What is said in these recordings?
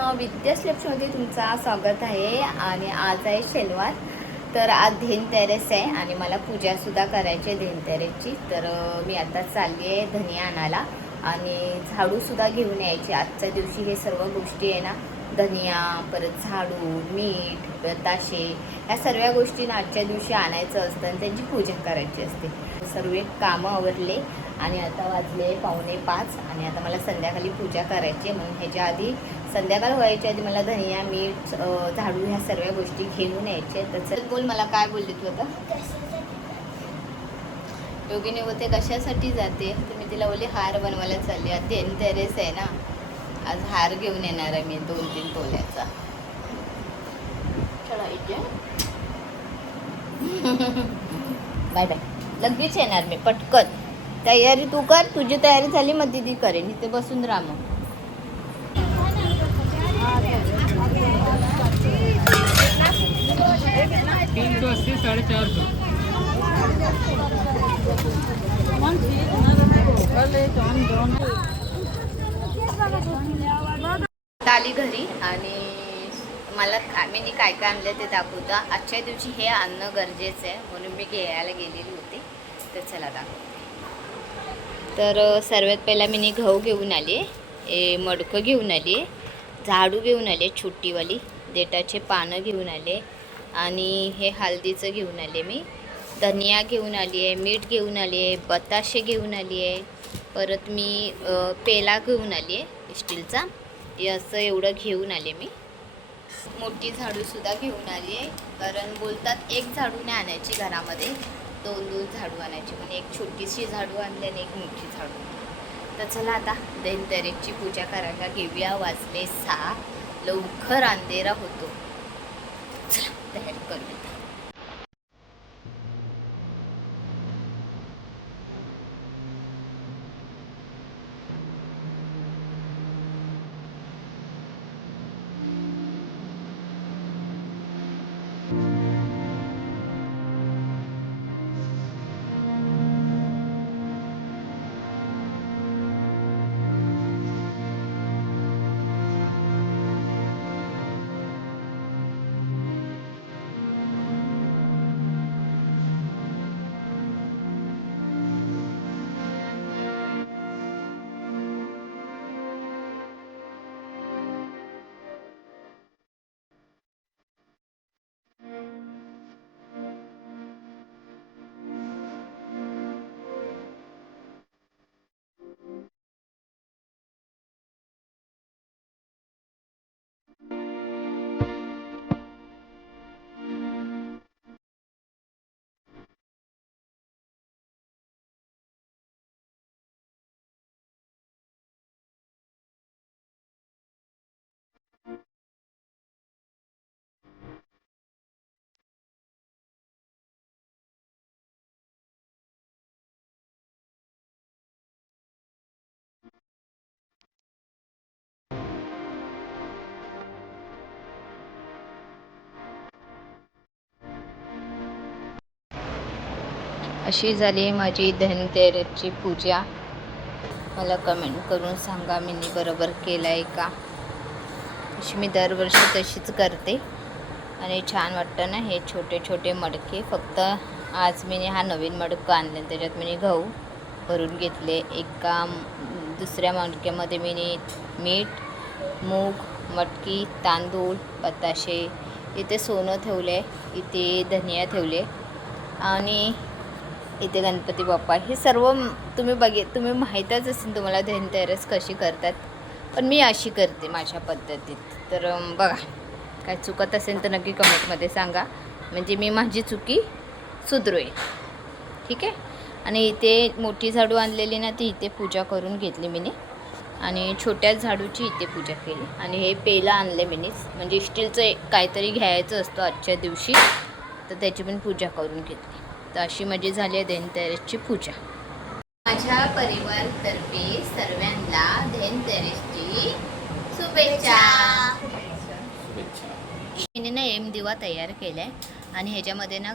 विद्या स्लेप्समध्ये तुमचा स्वागत आहे आणि आज आहे शनिवार. तर आज धनतेरस आहे आणि मला पूजासुद्धा करायची आहे धनतेरसची तर मी आता चालली आहे धनिया आणायला आणि झाडूसुद्धा घेऊन यायची. आजच्या दिवशी हे सर्व गोष्टी आहे ना धनिया परत झाडू मीठ बताशे ह्या सर्व गोष्टींना आजच्या दिवशी आणायचं असतं आणि त्यांची पूजा करायची असते. सर्व कामं आवरले आणि आता वाजले पावणे पाच आणि आता मला संध्याकाळी पूजा करायची आहे. म्हणून ह्याच्या आधी संध्याकाळ व्हायच्या आधी मला धनिया मीठ झाडू ह्या सर्व गोष्टी घेऊन यायचे. तर चल बोल मला काय बोलली तू आता? योगिनी होते कशासाठी जाते? तर मी तिला बोलली हार बनवायला चालली आज धनतेरस आहे ना. आज हार घेऊन येणार आहे मी दोन तीन तोल्याचा. Bye bye. लगेच येणार मी पटकन. तयारी तू कर तुझी तयारी झाली मग दिदी करेन. इथे बसून राहा मग तीन सौ अस्सी साढ़े चार सौ आली घरी आणि मला मी काय काय आणलं ते दाखवता. आजच्या दिवशी हे आणणं गरजेचं आहे. म्हणून मी घ्यायला गेलेली होती. तर चला दाखव तर सर्वात पहिला मी गहू घेऊन आले. ए मडकं घेऊन आले. झाडू घेऊन आले छोटीवाली. देटाचे पानं घेऊन आले. आणि हे हळदीचं घेऊन आले मी. धनिया घेऊन आली आहे मीठ घेऊन आली आहे बताशे घेऊन आली आहे. परत मी पेला घेऊन आली आहे स्टीलचा. हे असं एवढं घेऊन आले मी. मोठी झाडूसुद्धा घेऊन आली आहे. कारण बोलतात एक झाडू नाही आणायची घरामध्ये दोन दोन झाडू आणायची. म्हणजे एक छोटीशी झाडू आणली आणि एक मोठी झाडू तर चला आता धनतेरसची पूजा करायला घेऊया. वाजले सहा. लवकर अंधेरा होतो. चला तयारी करूया. अशी झाली माझी धनतेरसची पूजा. मला कमेंट करून सांगा मी बरोबर केलं आहे का? अशी मी दरवर्षी तशीच करते. आणि छान वाटतं ना हे छोटे छोटे मडके. फक्त आज मी हा नवीन मडकं आणले त्याच्यात मी गहू भरून घेतले. एका दुसऱ्या मडक्यामध्ये मी मीठ मूग मटकी तांदूळ बताशे. इथे सोनं ठेवले इथे धनिया ठेवले. आणि इथे गणपती बाप्पा हे सर्व तुम्ही बघे तुम्ही माहीतच असेल तुम्हाला धनतेरस कशी करतात. पण मी अशी करते माझ्या पद्धतीत. तर बघा काय चुकत असेल तर नक्की कमेंटमध्ये सांगा. म्हणजे मी माझी चुकी सुधरवेल ठीक आहे? आणि इथे मोठी झाडू आणलेली ना ती इथे पूजा करून घेतली मीने. आणि छोट्या झाडूची इथे पूजा केली. आणि हे पेला आणले मीनीच. म्हणजे स्टीलचं एक काहीतरी घ्यायचं असतं आजच्या दिवशी. तर त्याची पण पूजा करून घेतली. तर अशी माझी झाली आहे धनतेरसची पूजा. माझ्या परिवारतर्फे सर्वांना धनतेरसची शुभेच्छा. मी ना एम दिवा तयार केला आहे आणि ह्याच्यामध्ये ना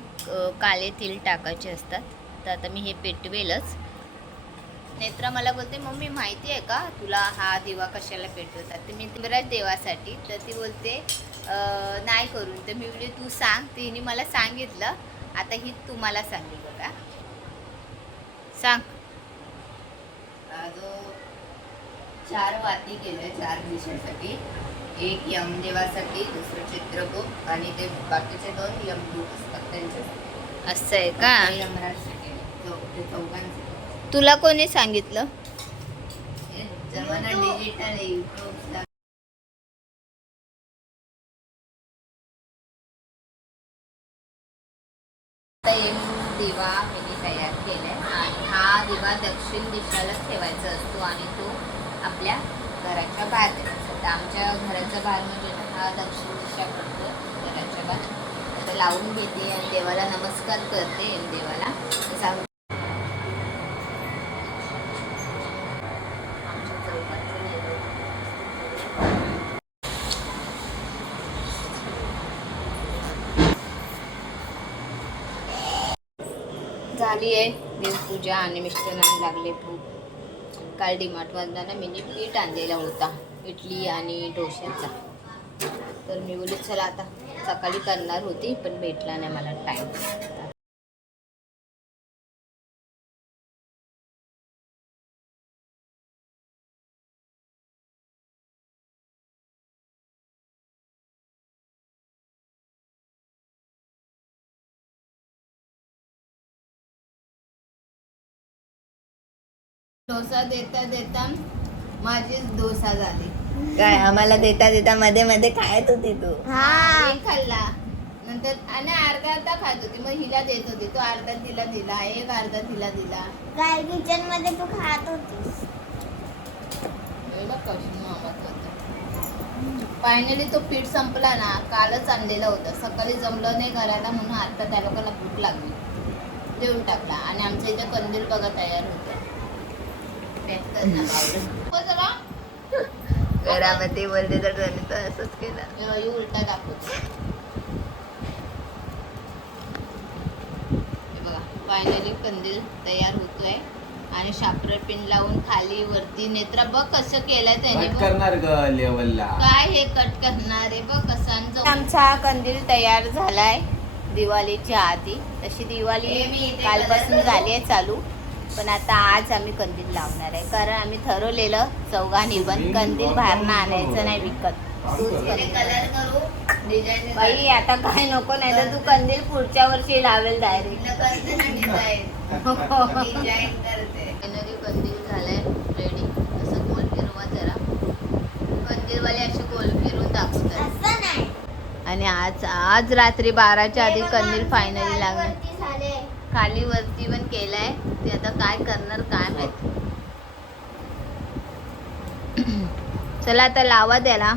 काळे तिल टाकायचे असतात. तर आता मी हे पेटवेलच. नेत्रा मला बोलते मम्मी माहिती आहे का तुला हा दिवा कशाला पेटवतात? तर मी बऱ्याच देवासाठी तर ती बोलते "अं, नाही करून तर मी म्हणजे तू सांग. तिने मला सांगितलं आता ही तुम्हाला सांगेल बघा. सांग. चार वाती केल्या चार दिवसासाठी एक यमदेवासाठी दुसरं चित्रगुप्त आणि ते बाकीचे दोन यमदूत असतात त्यांच्यासाठी. असं आहे का? यमराजसाठी. ते चौघांचे. तुला कोणी सांगितलं? जमाना डिजिटल आहे युट्यूब दिवा मी तयार केलाय आणि हा दिवा दक्षिण दिशेला ठेवायचा असतो आणि तो आपल्या घराच्या बाहेर ठेवायचा. तर आमच्या घराच्या बाहेर म्हणजे हा दक्षिण दिशा पडतो घराच्या बाहेर. आता लावून घेते आणि देवाला नमस्कार करते देवाला सांग झाली आहे. देवपूजा आणि मिस्टरांना लागले भूक. काल डीमार्टमधनं ना मी पीठ आणलेला होता इडली आणि डोश्याचा. तर मी बोलले चला आता सकाळी करणार होती पण भेटला नाही मला टाईम डोसा देता देता माझीच डोसा झाली. काय आम्हाला देता देता मध्ये मध्ये खायत होती तू. एक खाल्ला. नंतर आणि अर्धा अर्धा खात होती. मग हिला देत होती. तो अर्धा तिला दिला एक अर्धा तिला दिला. काय किचनमध्ये तू खात होतीस? फायनली तो पीठ संपला ना. कालच आणलेला होता. सकाळी जमलं नाही करायला म्हणून आता त्या लोकांना भूक लागली. देऊन टाकला. आणि आमच्या इथे कंदील बघा तयार होते. घरामध्ये बोलते तर त्याने तर असंच केलं. हे हे उलटा दाखवतो. हे बघा फायनली कंदील तयार होतोय. आणि शापर पिन लावून खाली वरती नेत्रा बघ कसं केलंय त्याने. करणार ग लेवलला. काय हे कट करणार आहे बघ कसा आमचा हा कंदील तयार झालाय दिवाळीच्या आधी. तशी दिवाळी कालपासून झाली आहे चालू. पण आता आज आम्ही कंदील लावणार आहे. कारण आम्ही ठरवलेलं चौघांनी पण कंदील बाहेरनं आणायचं नाही विकत. कलर करू बाई आता काय नको नाही तर तू कंदील पुढच्या वर्षी लावेल डायरेक्ट कंदील झालाय रेडी असं गोल फिरवा जरा. कंदीलवाले असे गोल फिरून दाखवतात. असं नाही. आणि आज आज रात्री बाराच्या आधी कंदील फायनली लागणार. खाली वरती पण केलाय. ते आता काय करणार काय माहीत. चला आता लावा त्याला.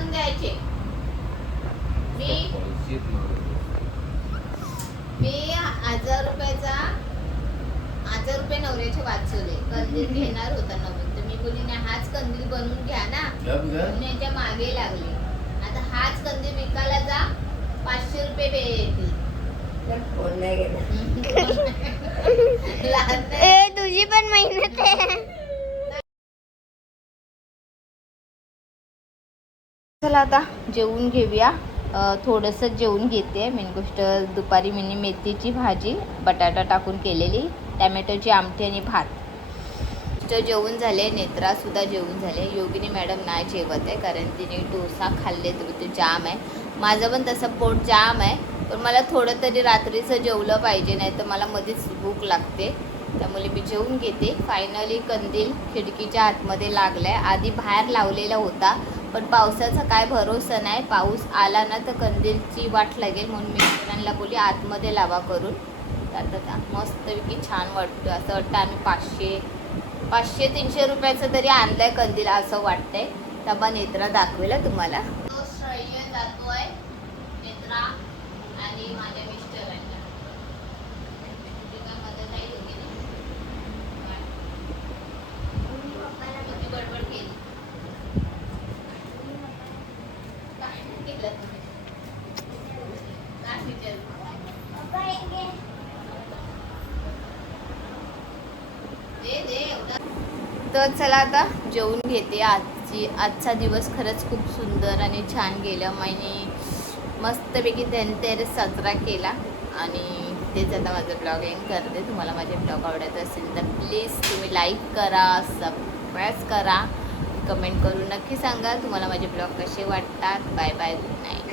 द्यायचे मी मी हजार रुपयाचा हजार रुपये नवऱ्याचे वाचवले. कंदील घेणार होता नवीन तर मी बोलली नाही हाच कंदील बनवून घ्या ना. म्हणून याच्या मागे लागले. आता हाच कंदील विकायला जा. पाचशे रुपये येतील. ए तुझी पण मेहनत आहे. चला आता जेवून घेऊया. थोडंसं जेवून घेते. मेन गोष्ट दुपारी मी मेथीची भाजी बटाटा टाकून केलेली टॅमॅटोची आमटी आणि भात. जेवण झाले नेत्रासुद्धा जेवण झाले. योगिनी मॅडम नाही जेवत आहे कारण तिने डोसा खाल्ले तर ते जाम आहे. माझं पण तसं पोट जाम आहे. पण मला थोडं तरी रात्रीचं जेवलं पाहिजे नाही तर मला मध्येच भूक लागते. त्यामुळे मी जेवून घेते. फायनली कंदील खिडकीच्या आतमध्ये लागलाय. आधी बाहेर लावलेला होता पण पावसाचा काय भरोसा नाही. पाऊस आला ना तर कंदीलची वाट लागेल म्हणून मी मित्रांना बोली आतमध्ये लावा करून. आता मस्तपैकी छान वाटतं असं वाटतं आम्ही पाचशे पाचशे तीनशे रुपयाचं तरी आणलंय कंदील असं वाटतंय. तर मग नेत्रा दाखवेल तुम्हाला. तो जातो आहे नेत्रा माझ्या मिस्टरांना काय मदत किती केली काय नाही केलं तुम्ही काय विचार तर चला आता जेवून घेते आजची आजचा दिवस खरंच खूप सुंदर आणि छान गेला. आणि मस्तपैकी धनतेरस साजरा केला. आणि तेच आता माझं ब्लॉगिंग करते. तुम्हाला माझे ब्लॉग आवडत असेल तर प्लीज तुम्ही लाईक करा सबस्क्राईब करा. कमेंट करून नक्की सांगा तुम्हाला माझे ब्लॉग कसे वाटतात. Bye bye good night